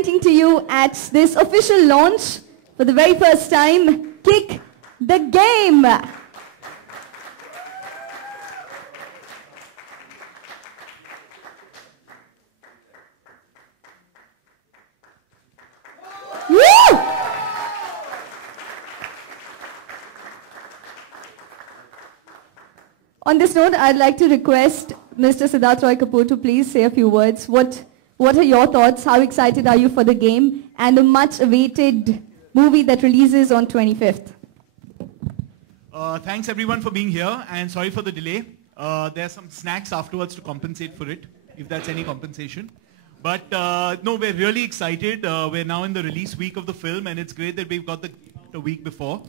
presenting to you at this official launch for the very first time, Kick the Game. Woo! On this note, I'd like to request Mr. Siddharth Roy Kapoor to please say a few words. What are your thoughts? How excited are you for the game and the much-awaited movie that releases on 25th? Thanks everyone for being here, and sorry for the delay. There are some snacks afterwards to compensate for it, if that's any compensation. But no, we're really excited. We're now in the release week of the film, and it's great that we've got the week before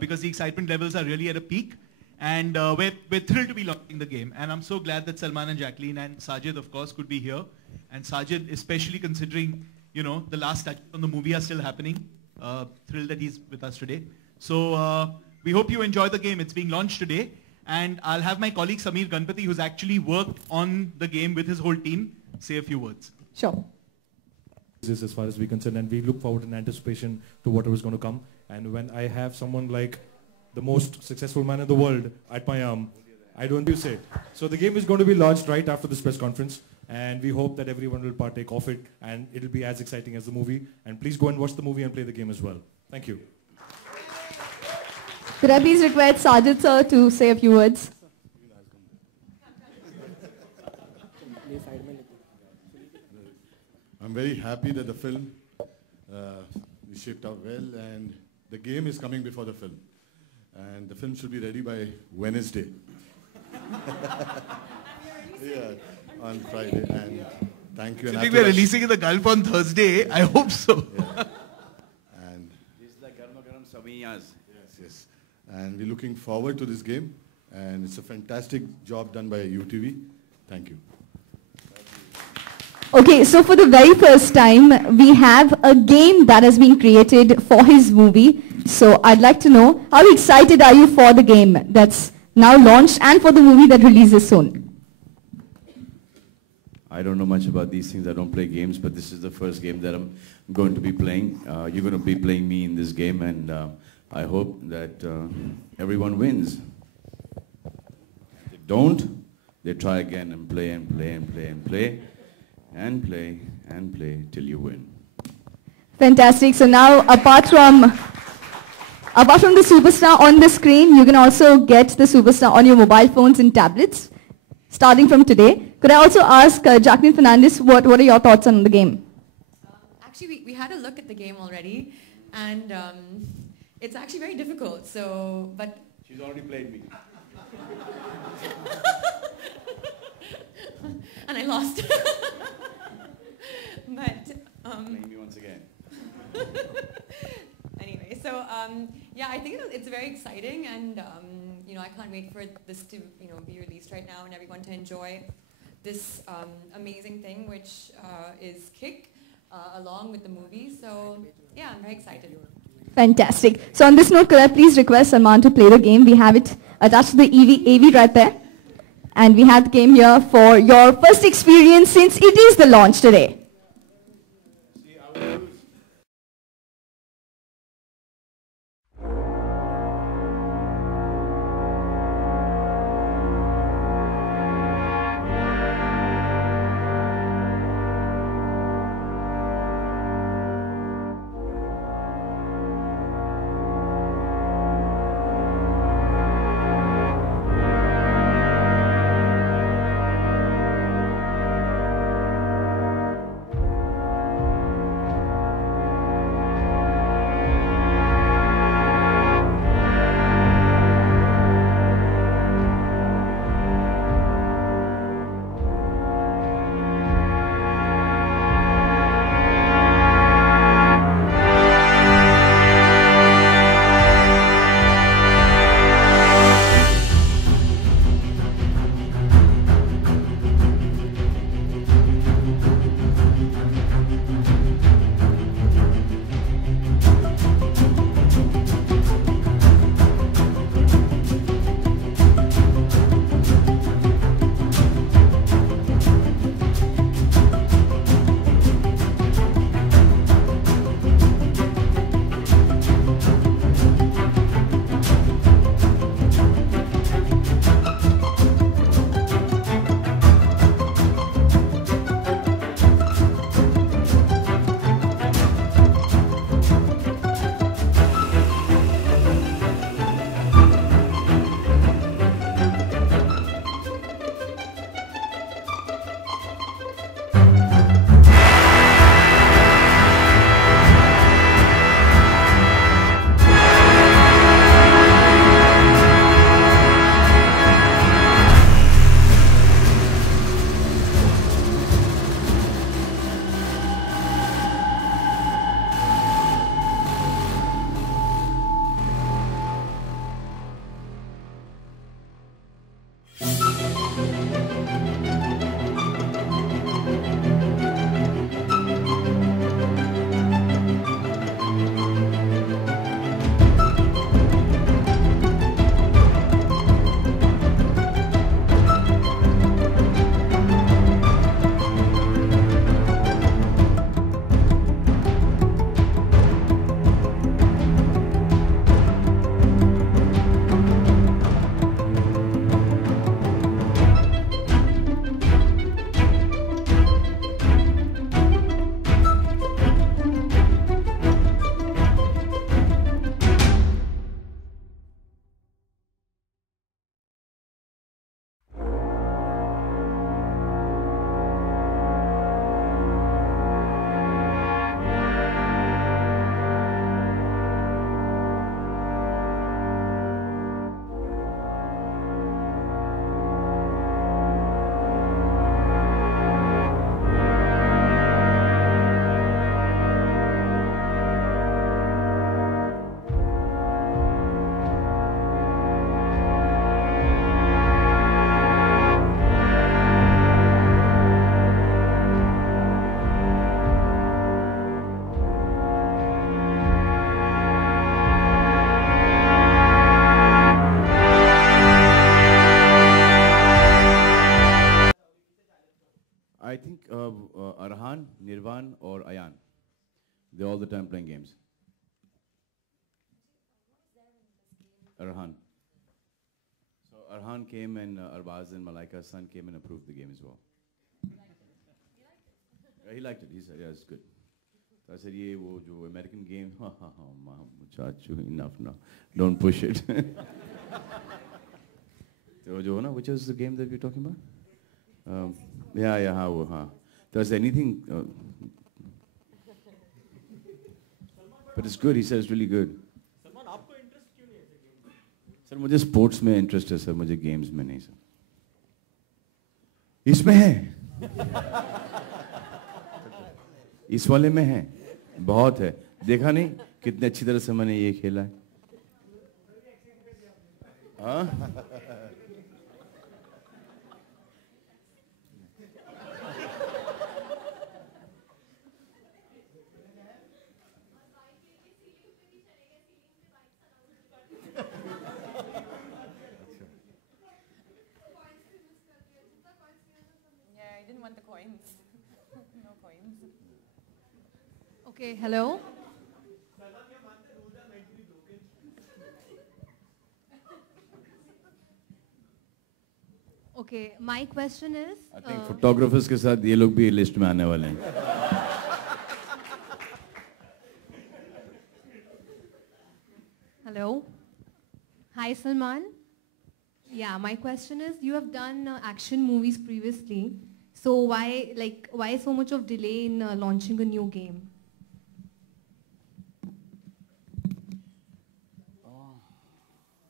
because the excitement levels are really at a peak. And we're thrilled to be launching the game. And I'm so glad that Salman and Jacqueline and Sajid, of course, could be here. And Sajid, especially considering, you know, the last touch on the movie are still happening. Thrilled that he's with us today. So we hope you enjoy the game. It's being launched today. And I'll have my colleague Samir Ganpati, who's actually worked on the game with his whole team, say a few words. Sure. This is as far as we're concerned, and we look forward in anticipation to whatever is going to come. And when I have someone like the most successful man in the world at my arm, I don't do say. So the game is going to be launched right after this press conference, and we hope that everyone will partake of it, and it'll be as exciting as the movie. And please go and watch the movie and play the game as well. Thank you. Could I please request Sajid sir to say a few words? I'm very happy that the film is shaped out well, and the game is coming before the film. And the film should be ready by Wednesday. Yeah, on Friday. And thank you. I think we're releasing in the Gulf on Thursday. I hope so. Yeah. And this is like Garma Garam Samiyas. Yes, yes. And we're looking forward to this game. And it's a fantastic job done by UTV. Thank you. Okay, so for the very first time, we have a game that has been created for his movie. So I'd like to know, how excited are you for the game that's now launched and for the movie that releases soon? I don't know much about these things. I don't play games, but this is the first game that I'm going to be playing. You're going to be playing me in this game, and I hope that everyone wins. If they don't, they try again and play and play and play and play. And play and play till you win. Fantastic. So now, apart from the superstar on the screen, you can also get the superstar on your mobile phones and tablets, starting from today. Could I also ask Jacqueline Fernandez, what are your thoughts on the game? Actually, we had a look at the game already, and it's actually very difficult. So, but she's already played me. And I lost. But playing me once again. Anyway, so yeah, I think it's very exciting, and you know, I can't wait for this to be released right now and everyone to enjoy this amazing thing, which is Kick, along with the movie. So yeah, I'm very excited. Fantastic. So on this note, could I please request Salman to play the game? We have it attached to the AV right there. And we have the game here for your first experience since it is the launch today. They're all the time playing games. Arhan. So Arhan came and Arbaz and Malaika's son came and approved the game as well. Yeah, he liked it. He said, yeah, it's good. So I said, yeah, wo jo American game, chachu, enough now. Don't push it. Which was the game that we're talking about? Yeah. Does anything... but it's good, he said it's really good. Sir मुझे sports में interest है sir, मुझे games में नहीं sir. इसमें है, इस वाले में है, बहुत है. देखा नहीं कितने अच्छी तरह से मैंने ये खेला है. हाँ I didn't want the coins. No coins. Okay, hello. Okay, my question is... I think photographers के साथ ये लोग भी लिस्ट में आने वाले हैं. Hello. Hi, Salman. Yeah, my question is, you have done action movies previously. So why so much of delay in launching a new game?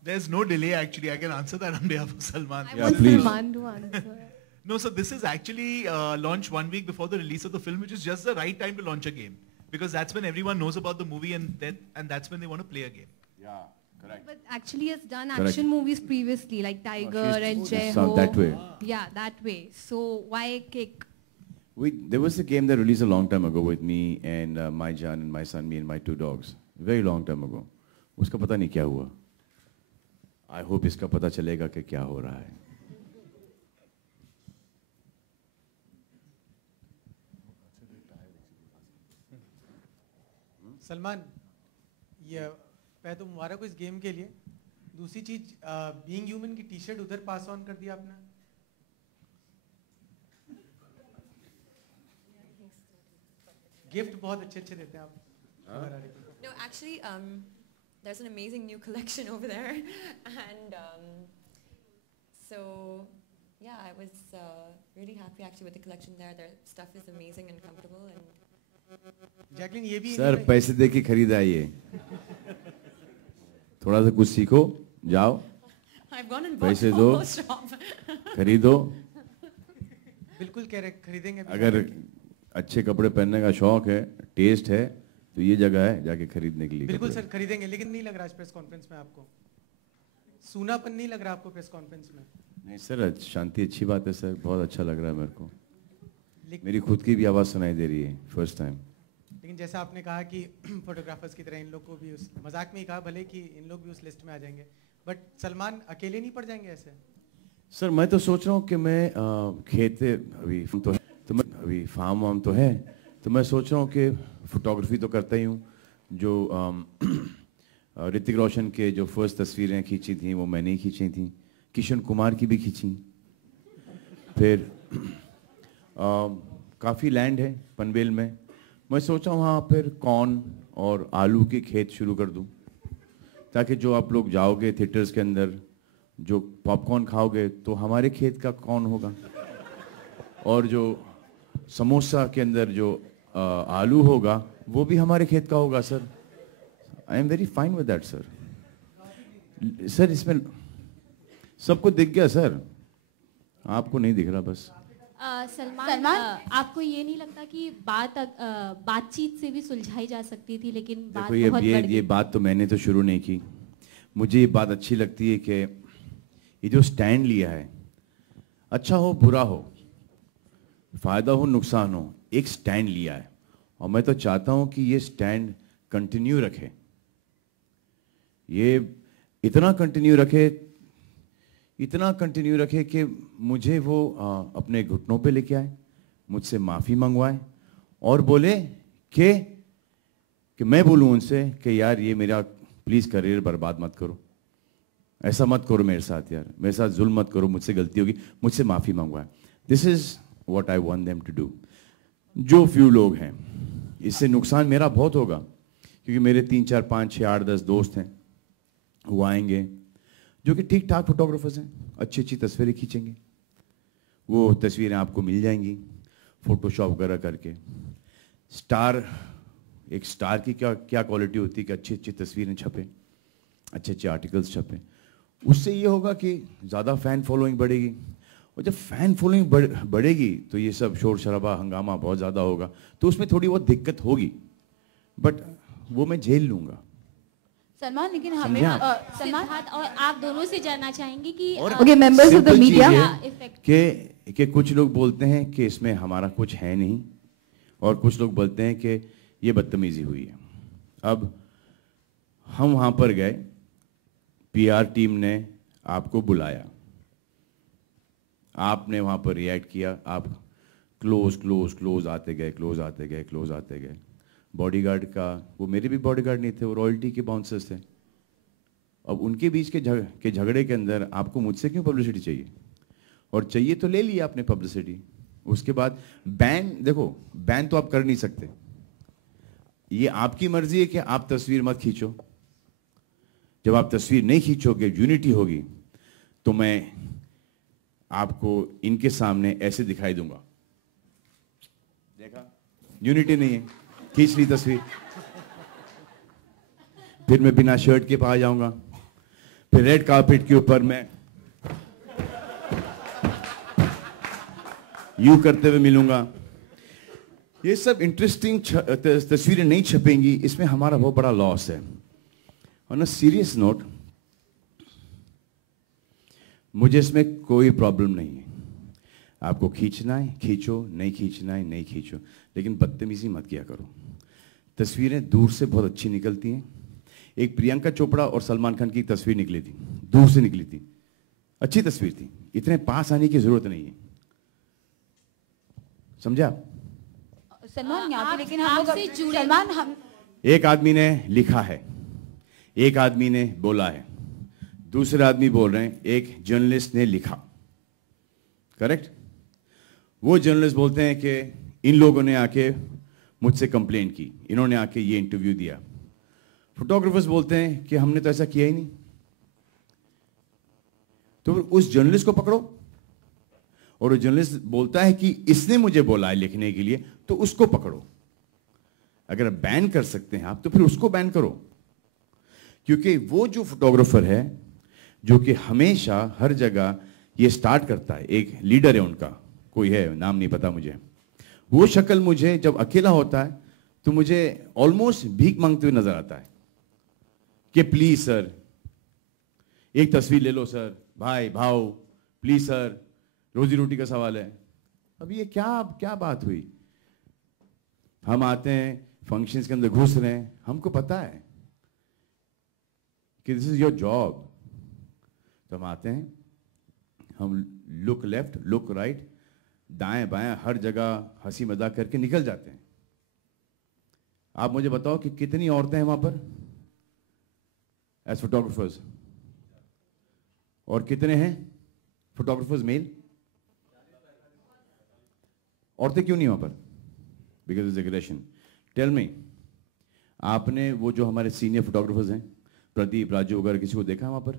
There's no delay actually. I can answer that on behalf of Salman. I want Salman to answer. No, so this is actually launched 1 week before the release of the film, which is just the right time to launch a game. Because that's when everyone knows about the movie and that's when they want to play a game. Yeah, correct. But actually has done action movies previously, like Tiger and Jai Ho. Ho. That way. Yeah, that way. So why kick? There was a game that released a long time ago with me and my Jan and my son, me and my 2 dogs. Very long time ago. उसका पता नहीं क्या हुआ. I hope इसका पता चलेगा कि क्या हो रहा है. सलमान, ये पहले तो मुबारक हो इस गेम के लिए. दूसरी चीज, बीइंग ह्यूमन की टी-शर्ट उधर पास ऑन कर दिया आपने. गिफ्ट बहुत अच्छे देते हैं आप. No, actually, there's an amazing new collection over there, and so yeah, I was really happy actually with the collection there. Their stuff is amazing and comfortable. And Jacqueline ये भी सर पैसे दे के खरीदा ये. थोड़ा सा कुछ सीखो, जाओ. I've gone and bought पैसे the दो, whole shop. खरीदो. बिल्कुल कह रहे खरीदेंगे. अगर अच्छे कपड़े पहनने का शौक है, टेस्ट है, तो ये जगह है जाके खरीदने के लिए. बिल्कुल सर खरीदेंगे, लेकिन नहीं लग रहा प्रेस कॉन्फ्रेंस में आपको सूनापन नहीं लग रहा आपको प्रेस कॉन्फ्रेंस में? नहीं सर, शांति अच्छी बात है सर, बहुत अच्छा लग रहा है मेरे को. मेरी खुद की भी आवाज़ सुनाई दे रही है फर्स्ट टाइम. लेकिन जैसा आपने कहा कि फोटोग्राफर्स की तरह इन लोग को भी उस मजाक में ही कहा भले कि इन लोग भी उस लिस्ट में आ जाएंगे, बट सलमान अकेले नहीं पड़ जाएंगे ऐसे? सर मैं तो सोच रहा हूँ कि मैं खेते अभी फार्म वार्म तो है, तो मैं सोच रहा हूँ कि फोटोग्राफी तो करता ही हूँ. जो ऋतिक रोशन के जो फर्स्ट तस्वीरें खींची थी वो मैंने ही खींची थी. किशन कुमार की भी खींची. फिर काफ़ी लैंड है पनवेल में. मैं सोचा वहाँ फिर कॉर्न और आलू के खेत शुरू कर दूँ, ताकि जो आप लोग जाओगे थिएटर्स के अंदर जो पॉपकॉर्न खाओगे तो हमारे खेत का कॉर्न होगा, और जो समोसा के अंदर जो आलू होगा वो भी हमारे खेत का होगा. Sir I am very fine with that sir. Sir इसमें सबको दिख गया सर, आपको नहीं दिख रहा बस. सलमान, आपको ये नहीं लगता कि बातचीत से भी सुलझाई जा सकती थी, लेकिन बात देखो बहुत बढ़ गई? ये बात तो मैंने तो शुरू नहीं की. मुझे ये बात अच्छी लगती है कि ये जो स्टैंड लिया है, अच्छा हो बुरा हो, फायदा हो नुकसान हो, एक स्टैंड लिया है. और मैं तो चाहता हूं कि ये स्टैंड कंटिन्यू रखे. ये इतना कंटिन्यू रखे कि मुझे वो अपने घुटनों पे लेके आए, मुझसे माफ़ी मंगवाए और बोले कि कि मैं बोलूं उनसे कि यार ये मेरा प्लीज करियर बर्बाद मत करो, ऐसा मत करो मेरे साथ यार, मेरे साथ जुल्म मत करो, मुझसे गलती होगी, मुझसे माफी मंगवाए। This is what I want them to do. जो फ्यू लोग हैं, इससे नुकसान मेरा बहुत होगा, क्योंकि मेरे 3, 4, 5, 6, 8, 10 दोस्त हैं, वो आएंगे जो कि ठीक ठाक फोटोग्राफर्स हैं, अच्छी अच्छी तस्वीरें खींचेंगे, वो तस्वीरें आपको मिल जाएंगी फोटोशॉप वगैरह करके। एक स्टार की क्या क्वालिटी होती है कि अच्छी अच्छी तस्वीरें छपें, अच्छे अच्छे आर्टिकल्स छपें। उससे ये होगा कि ज़्यादा फ़ैन फॉलोइंग बढ़ेगी, और जब फ़ैन फॉलोइंग बढ़ेगी तो ये सब शोर शराबा हंगामा बहुत ज़्यादा होगा, तो उसमें थोड़ी बहुत दिक्कत होगी, बट वो मैं झेल लूँगा। सलमान, लेकिन हमें सिद्धार्थ और आप दोनों से जानना चाहेंगे कि okay, members of the media, कि कुछ लोग बोलते हैं कि इसमें हमारा कुछ है नहीं, और कुछ लोग बोलते हैं कि ये बदतमीजी हुई है। अब हम वहां पर गए, पीआर टीम ने आपको बुलाया, आपने वहां पर रिएक्ट किया, आप क्लोज आते गए। बॉडीगार्ड का, वो मेरे भी बॉडीगार्ड नहीं थे, वो रॉयल्टी के बाउंसर्स थे। अब उनके बीच के झगड़े के अंदर आपको मुझसे क्यों पब्लिसिटी चाहिए? और चाहिए तो ले लिया आपने पब्लिसिटी। उसके बाद देखो बैन तो आप कर नहीं सकते, ये आपकी मर्जी है कि आप तस्वीर मत खींचो। जब आप तस्वीर नहीं खींचोगे, यूनिटी होगी, तो मैं आपको इनके सामने ऐसे दिखाई दूंगा, देखा यूनिटी नहीं है, खींच ली तस्वीर। फिर मैं बिना शर्ट के आ जाऊंगा, फिर रेड कार्पेट के ऊपर मैं यूं करते हुए मिलूंगा। ये सब इंटरेस्टिंग तस्वीरें नहीं छपेंगी, इसमें हमारा बहुत बड़ा लॉस है। ऑन अ सीरियस नोट, मुझे इसमें कोई प्रॉब्लम नहीं है। आपको खींचना है खींचो, नहीं खींचना है नहीं खींचो, लेकिन बदतमीजी मत किया करो। तस्वीरें दूर से बहुत अच्छी निकलती हैं। एक प्रियंका चोपड़ा और सलमान खान की तस्वीर निकली थी, दूर से निकली थी, अच्छी तस्वीर थी, इतने पास आने की जरूरत नहीं है, समझा? सलमान यहाँ पे, लेकिन हम एक आदमी ने लिखा है, एक आदमी ने बोला है, दूसरे आदमी बोल रहे हैं एक जर्नलिस्ट ने लिखा, करेक्ट? वो जर्नलिस्ट बोलते हैं कि इन लोगों ने आके मुझसे कंप्लेंट की, इन्होंने आके ये इंटरव्यू दिया। फोटोग्राफर्स बोलते हैं कि हमने तो ऐसा किया ही नहीं। तो उस जर्नलिस्ट को पकड़ो, और वो जर्नलिस्ट बोलता है कि इसने मुझे बोला है लिखने के लिए, तो उसको पकड़ो। अगर बैन कर सकते हैं आप, तो फिर उसको बैन करो, क्योंकि वो जो फोटोग्राफर है जो कि हमेशा हर जगह ये स्टार्ट करता है, एक लीडर है उनका, कोई है, नाम नहीं पता मुझे, वो शक्ल मुझे जब अकेला होता है तो मुझे ऑलमोस्ट भीख मांगते हुए नजर आता है कि प्लीज सर एक तस्वीर ले लो सर, भाई भाव प्लीज सर, रोजी रोटी का सवाल है। अब ये क्या बात हुई? हम आते हैं फंक्शंस के अंदर घुस रहे हैं, हमको पता है कि दिस इज योर जॉब, तो हम आते हैं, हम लुक लेफ्ट लुक राइट, दाएं बाएं हर जगह हंसी मजाक करके निकल जाते हैं। आप मुझे बताओ कि कितनी औरतें हैं वहां पर एज फोटोग्राफर्स, और कितने हैं फोटोग्राफर्स मेल? औरतें क्यों नहीं वहां पर? Because is aggression. Tell me, आपने वो जो हमारे सीनियर फोटोग्राफर्स हैं, प्रदीप, राजू वगैरह, किसी को देखा है वहां पर?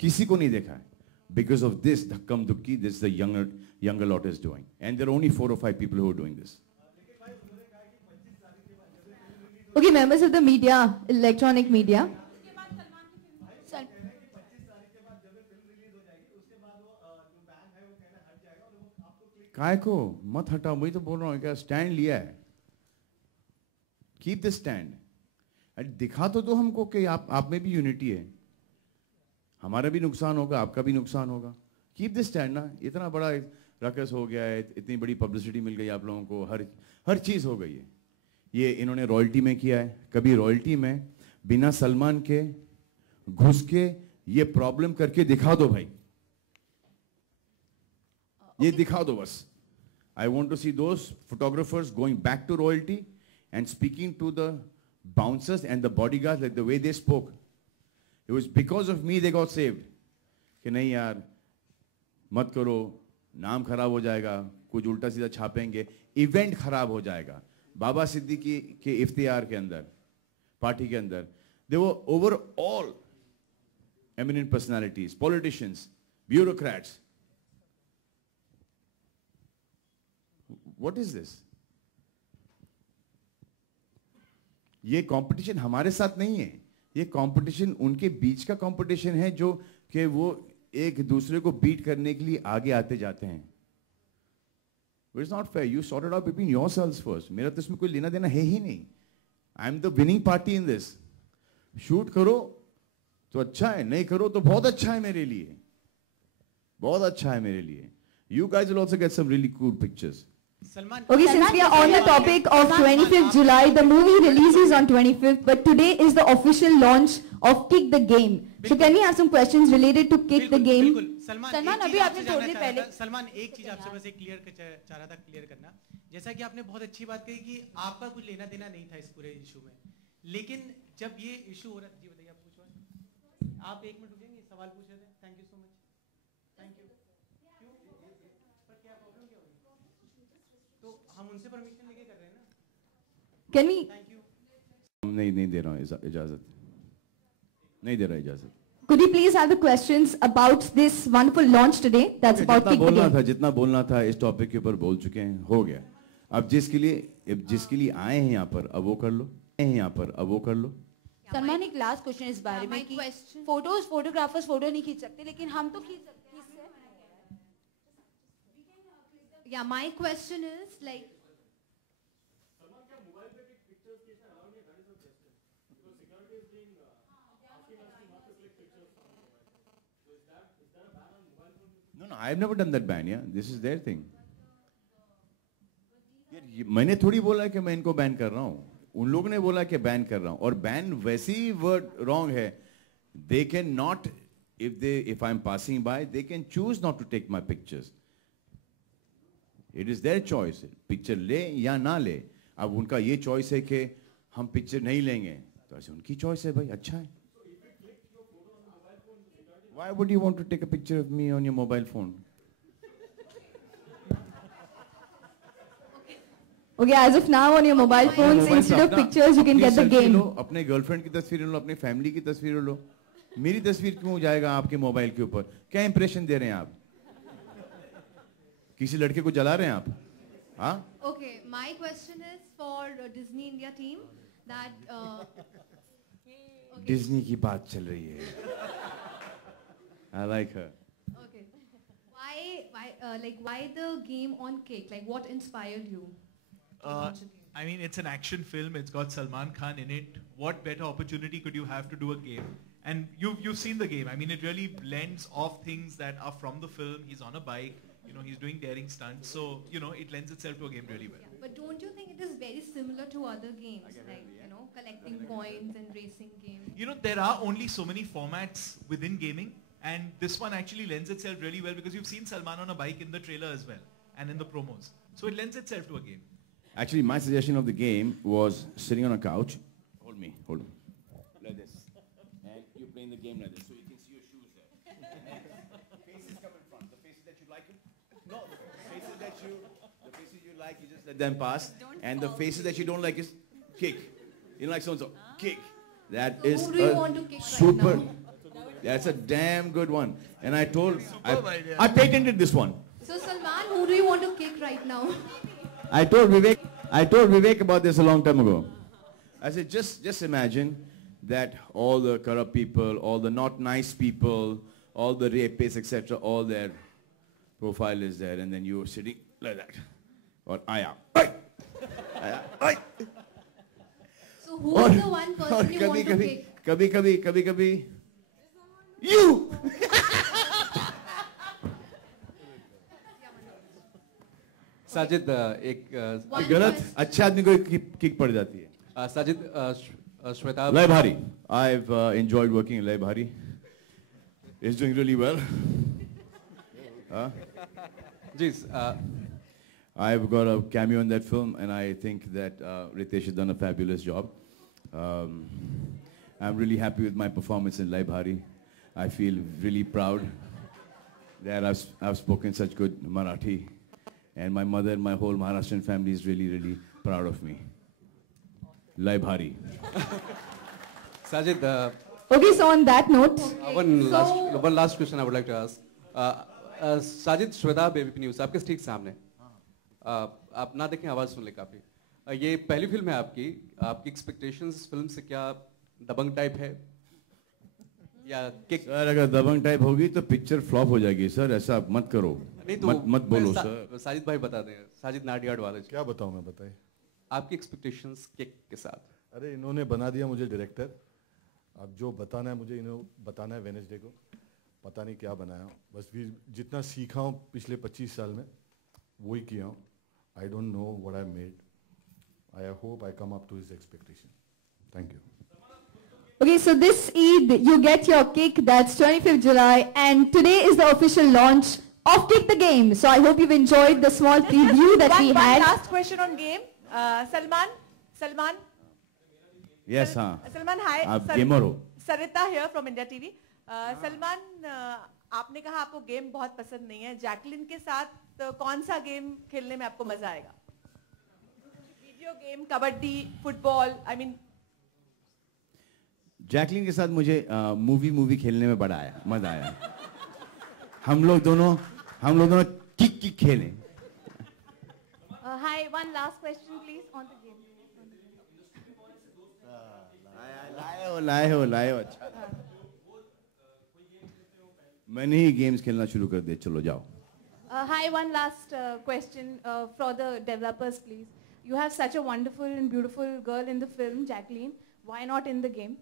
किसी को नहीं देखा है। बिकॉज ऑफ दिस धक्कम धुक्की, this the younger lot is doing, and there are only 4 or 5 people who are doing this. Okay, members of the media, electronic media. काय को मत हटाओ, मैं तो बोल रहा हूँ, क्या स्टैंड लिया है, कीप द स्टैंड। अरे दिखा तो दो हमको कि आप में भी यूनिटी है, हमारा भी नुकसान होगा, आपका भी नुकसान होगा। कीप द स्टैंड ना। इतना बड़ा रकस हो गया है, इतनी बड़ी पब्लिसिटी मिल गई आप लोगों को, हर चीज हो गई है। ये इन्होंने रॉयल्टी में किया है, कभी रॉयल्टी में बिना सलमान के घुस के ये प्रॉब्लम करके दिखा दो भाई, ये दिखा दो बस। I want to see those photographers going back to royalty and speaking to the bouncers and the bodyguards, like the way they spoke, it was because of me they got saved. कि नहीं यार, मत करो, नाम खराब हो जाएगा, कुछ उल्टा सीधा छापेंगे, इवेंट खराब हो जाएगा. बाबा सिद्दीकी के इफ्तियार के अंदर, पार्टी के अंदर, they were over all eminent personalities, politicians, bureaucrats. What is this? ये कंपटीशन हमारे साथ नहीं है, ये कंपटीशन उनके बीच का कंपटीशन है जो कि वो एक दूसरे को बीट करने के लिए आगे आते जाते हैं. It's not fair. You sort it out between yourselves first. मेरा तो इसमें कोई लेना देना है ही नहीं. I am the winning party in this. Shoot करो तो अच्छा है, नहीं करो तो बहुत अच्छा है मेरे लिए, बहुत अच्छा है मेरे लिए. You guys will also get some really cool pictures. Okay, since we are on the topic of 25th July, the movie releases on 25th, but today is the official launch of Kick the Game. So can we have some questions related to Kick the Game? Salman अभी आपने थोड़ी देर पहले सलमान एक चीज आपसे बस एक clear चाह रहा था क्लियर करना. जैसा कि आपने बहुत अच्छी बात कही कि आपका कुछ लेना देना नहीं था इस पूरे इशू में, लेकिन जब ये इशू हो रहा था, जी बताइए आप पूछो, आप 1 मिनट रुकेंगे, सवाल पूछ रहे थे. Thank you so much. Thank you. पर क्या प्रॉब्लम क्या होगी? तो हम उनसे परमिशन लेके कर रहे हैं ना. Can we? Thank you. नहीं दे रहा हूँ इजाजत, नहीं दे रहा इजाजत. Could you please have the questions about this wonderful launch today? That's about Kick the Game. जितना बोलना था इस टॉपिक के ऊपर बोल चुके हैं, हो गया. अब जिसके लिए आए हैं यहाँ पर, अब वो कर लो. सलमान एक लास्ट क्वेश्चन इस बारे में कि फोटोग्राफर्स फोटो नहीं खींच सकते, लेकिन हम तो खींच सकते हैं. Yeah, my question is like. No, I've never done that ban. Yeah, this is their thing. मैंने थोड़ी बोला कि मैं इनको बैन कर रहा हूँ, उन लोगों ने बोला कि बैन कर रहा हूँ. और बैन वैसे ही वर्ड रॉन्ग है. They can not, if I'm passing by, they can choose not to take my pictures. It is their choice. Picture ले या ना ले. अब उनका ये चॉइस है कि हम पिक्चर नहीं लेंगे, तो ऐसे उनकी चॉइस है भाई, अच्छा है. Why would you want to take a picture of me on your mobile phone? Okay, as of now on your mobile phones, instead of pictures, you can get the game. अपने girlfriend की तस्वीर लो, अपने family की तस्वीर लो. मेरी तस्वीर क्यों जाएगा आपके मोबाइल के ऊपर? क्या इंप्रेशन दे रहे हैं आप? किसी लड़के को जला रहे हैं आप? हाँ? Okay, my question is for Disney India team that. Disney की बात चल रही है. I like her. Okay. Why the game on Kick? Like, what inspired you? I mean, it's an action film. It's got Salman Khan in it. What better opportunity could you have to do a game? And you've seen the game. I mean, it really blends off things that are from the film. He's on a bike. You know, he's doing daring stunts. So, you know, it lends itself to a game really well. Yeah, but don't you think it is very similar to other games, like, you know, collecting points and racing games? You know, there are only so many formats within gaming. And this one actually lends itself really well because you've seen Salman on a bike in the trailer as well and in the promos. So it lends itself to a game. Actually, my suggestion of the game was sitting on a couch. Hold me. Like this. And you're playing the game like this. So you can see your shoes there. Faces come in front. The faces that you like. No, the faces you like, you just let them pass. And the faces that you don't like is kick. You know, like so-and-so. Kick. That so is who do you want to kick super. Right now? That's a damn good one. And I I patented this one. So Salman, who do you want to kick right now? I told Vivek about this a long time ago. I said, just imagine that all the corrupt people, all the not nice people, all the rapists, etc., all their profile is there, and then you're sitting like that. Or aya. So who is the one person you want to kick? Kabhi. You! Sajid एक गलत अच्छे आदमी को kick पड़ जाती है. Sajid Shweta Lay Bhari. I've enjoyed working with Lay Bhari. He's doing really well. Ji I've got a cameo in that film, and I think that Ritesh has done a fabulous job. I'm really happy with my performance in Laibhari. I feel really proud that I've spoken such good Marathi, and my mother and my whole Maharashtrian family is really, really proud of me. Laibhari. Sajid, Okay, so on that note, one last question I would like to ask. Sajid, Shweta ABP News, आपके ठीक सामने. आप ना देखें, आवाज सुन ले काफी. ये पहली फिल्म है आपकी expectations इस फिल्म से क्या दबंग टाइप है या किक? सर अगर दबंग टाइप होगी तो पिक्चर फ्लॉप हो जाएगी सर, ऐसा मत करो. नहीं तो मत बोलो सर. साजिद भाई बता दें, साजिद नाडियाड वाले. क्या बताऊं मैं, बताइए. आपकी एक्सपेक्टेशंस किक के साथ? अरे इन्होंने बना दिया मुझे डायरेक्टर. अब जो बताना है मुझे इन्होंने बताना है वेडनेसडे को. पता नहीं क्या बनाया, बस भी जितना सीखा हूँ पिछले 25 साल में वही किया हूँ. I don't know what I made. I hope I come up to his expectation. Thank you. okay, so this Eid, you get your kick, that's 25th July, and today is the official launch of Kick the Game. So I hope you've enjoyed the small preview that we had. One last question on game. Salman? Yes, हाँ. Salman, hi. आप gamer हो. Sarita here from India TV. Salman, आपने कहा आपको game बहुत पसंद नहीं है. जैकलिन के साथ कौन सा गेम खेलने में आपको मजा आएगा? Video game, kabaddi, football, I mean. Jacqueline के साथ मुझे मूवी खेलने में बड़ा आया, मजा आया. हम लोग दोनों किक खेलें. Hi, one last question please on the game. लाए हो. अच्छा. मैंने ही गेम्स खेलना शुरू कर दिया. चलो जाओ. Hi, one last question for the developers please. You have such a wonderful and beautiful girl in the film, Jacqueline. Why not in the game?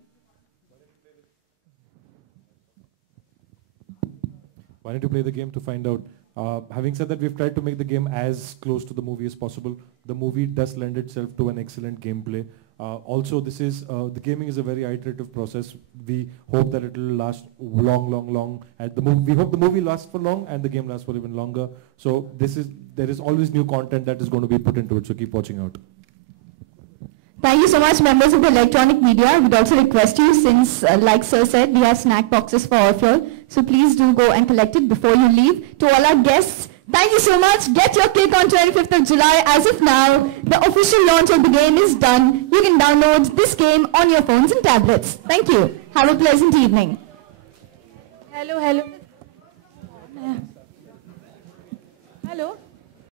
Why don't you play the game to find out? Having said that, we've tried to make the game as close to the movie as possible. The movie does lend itself to an excellent gameplay. Also, the gaming is a very iterative process. We hope that it will last long. We hope the movie lasts for long and the game lasts for even longer. So there is always new content that is going to be put into it. So keep watching out. Thank you so much, members of the electronic media. We'd also request you, since like Sir said, we have snack boxes for all of you all. So please do go and collect it before you leave. To all our guests, thank you so much. Get your kick on 25th of July. As of now, the official launch of the game is done. You can download this game on your phones and tablets. Thank you. Have a pleasant evening. Hello.